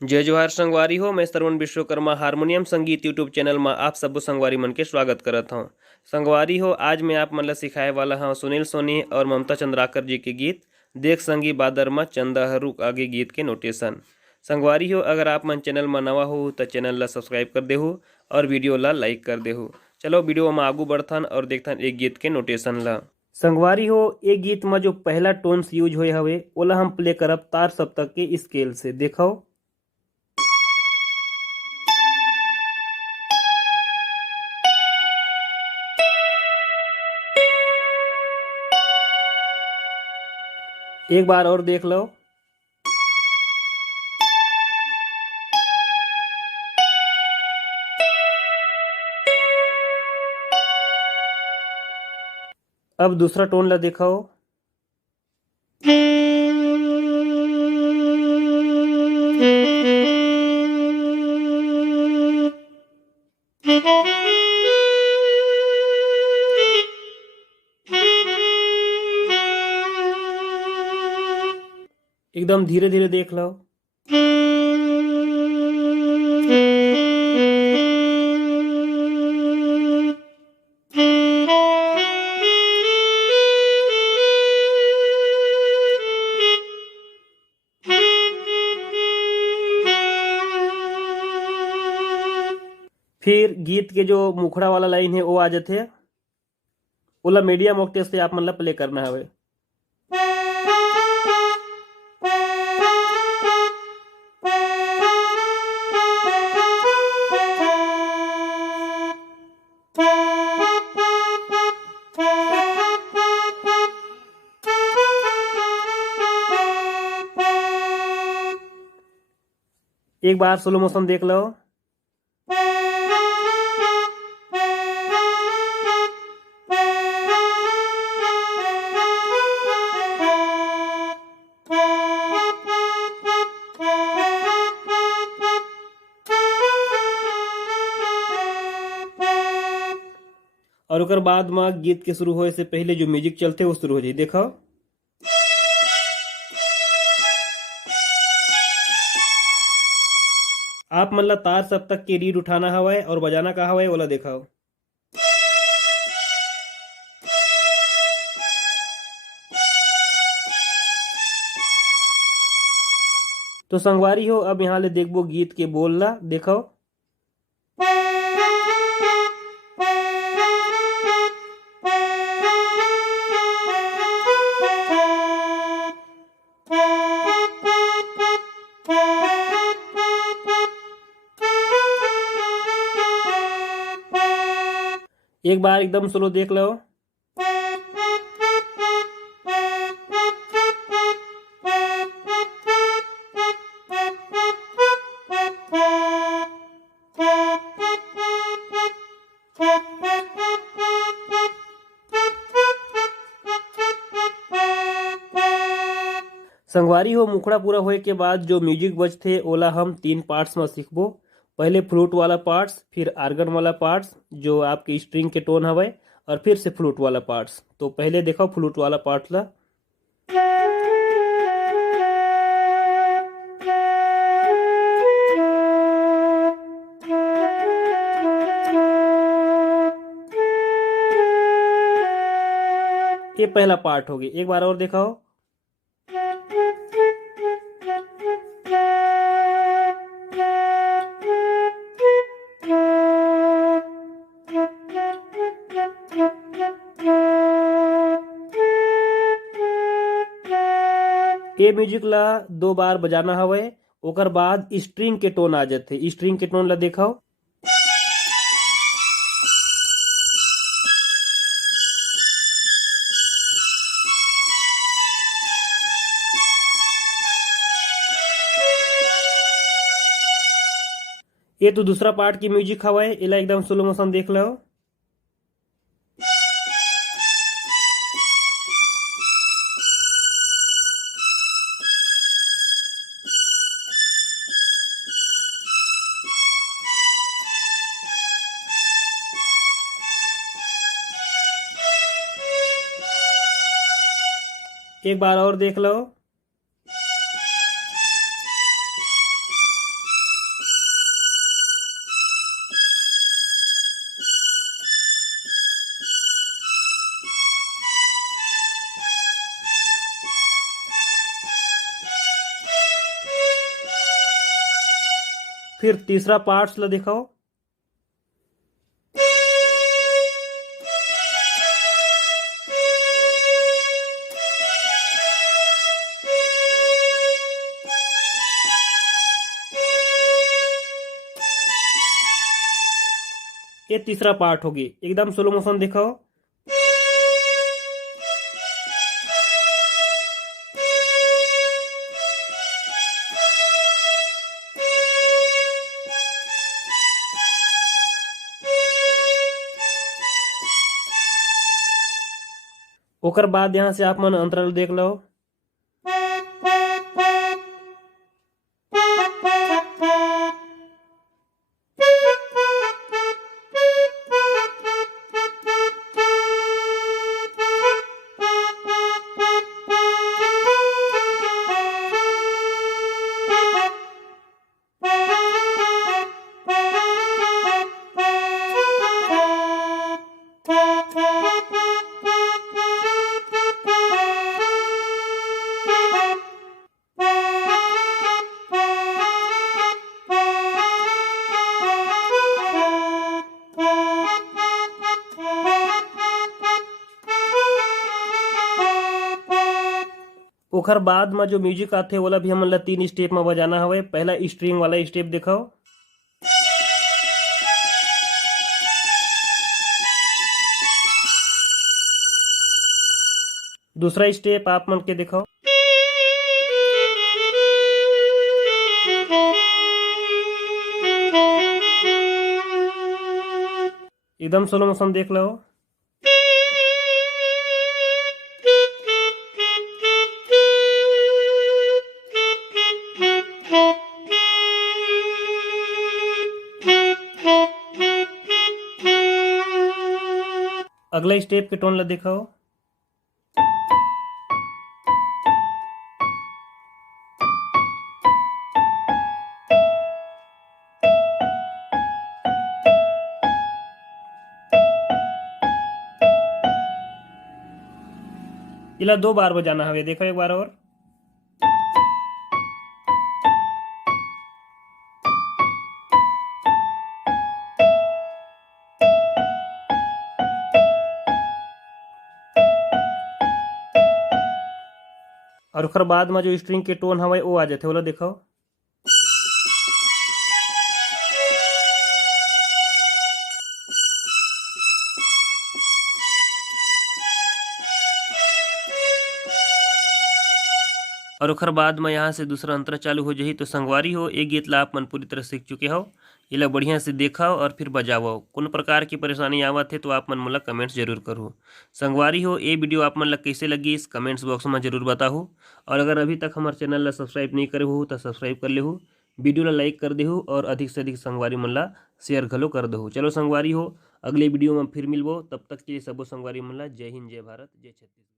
जय जोहार संगवारी हो। मैं श्रवण विश्वकर्मा हारमोनियम संगीत यूट्यूब चैनल में आप सब संगवारी मन के स्वागत करत हूँ। संगवारी हो, आज मैं आप मन ला सिखाए वाला हूँ सुनील सोनी और ममता चंद्राकर जी के गीत देख संगी बादर में चंदा रुक आगे गीत के नोटेशन। संगवारी हो, अगर आप मन चैनल में नवा हो तो चैनल ला सब्सक्राइब कर देहु और वीडियो ला लाइक कर देहु। चलो वीडियो में आगू बढ़थन और देखथन एक गीत के नोटेशन ला। संगवारी हो, एक गीत में जो पहला टोन्स यूज होए हवे ओला हम प्ले करब तार सप्तक के स्केल से। देखो, एक बार और देख लो। अब दूसरा टोन ला देखो। एकदम धीरे धीरे देख लो। फिर गीत के जो मुखड़ा वाला लाइन है वो आ जाते, ओला मीडियम ऑक्टेव से आप मतलब प्ले करना है। एक बार स्लो मोशन देख लो। और ओकर बाद में गीत के शुरू होए से पहले जो म्यूजिक चलते वो शुरू हो जाए। देखो, आप मतलब तार सप्तक के रीड उठाना हवा और बजाना का हवा ओला देखाओ। तो संगवारी हो, अब यहाँ ले देखबो गीत के बोल ला। देखो, एक बार एकदम स्लो देख लो। संगवारी हो, मुखड़ा पूरा होए के बाद जो म्यूजिक बजते ओला हम 3 पार्ट्स में सीखबो। पहले फ्लूट वाला पार्ट्स, फिर आर्गन वाला पार्ट्स जो आपके स्ट्रिंग के टोन हवे, और फिर से फ्लूट वाला पार्ट्स। तो पहले देखो फ्लूट वाला पार्ट ला। ये पहला पार्ट हो गया, एक बार और दिखाओ। ये म्यूजिक ला 2 बार बजाना हवे, ओकर बाद स्ट्रिंग के टोन आ जाते। स्ट्रिंग के टोन ला देखाओ। ये तो दूसरा पार्ट की म्यूजिक हवा है, इला एकदम स्लो मोशन देख लो। एक बार और देख लो। फिर तीसरा पार्ट्स ला दिखाओ। ये तीसरा पार्ट होगी, एकदम स्लो मोशन दिखाओ। ओकर बाद यहाँ से आप मन अंतराल देख लो। ओकर बाद में जो म्यूजिक आथे ओला भी हमन ला 3 स्टेप में बजाना हवे। पहला स्ट्रिंग वाला स्टेप दिखाओ। दूसरा स्टेप आप मन के दिखाओ। एकदम स्लो मोशन देख लो। अगला स्टेप के टोन ला दिखाओ। इला 2 बार बजाना हवे, देखो एक बार और ओकर बाद में जो स्ट्रिंग के टोन हवे वो आ जाते ओला देखो। और ओकर बाद में यहाँ से दूसरा अंतरा चालू हो जाही। तो संगवारी हो, एक गीत ला आप मन पूरी तरह सीख चुके हो। इला बढ़िया से देखाओ और फिर बजाओ। कोनो प्रकार की परेशानी आवत है तो आप मन मोला कमेंट्स जरूर करो। संगवारी हो, ये वीडियो आप मन ला कैसे लगी इस कमेंट्स बॉक्स में जरूर बताओ। और अगर अभी तक हमारे चैनल ला सब्सक्राइब नहीं करे हो तो सब्सक्राइब कर लेहू, वीडियो ला लाइक कर देहू और अधिक से अधिक संगवारी मन ला शेयर घलो कर दहू। चलो संगवारी हो, अगले वीडियो में फिर मिलबो। तब तक के लिए सबो संगवारी मन ला जय हिंद, जय भारत, जय छत्तीसगढ़।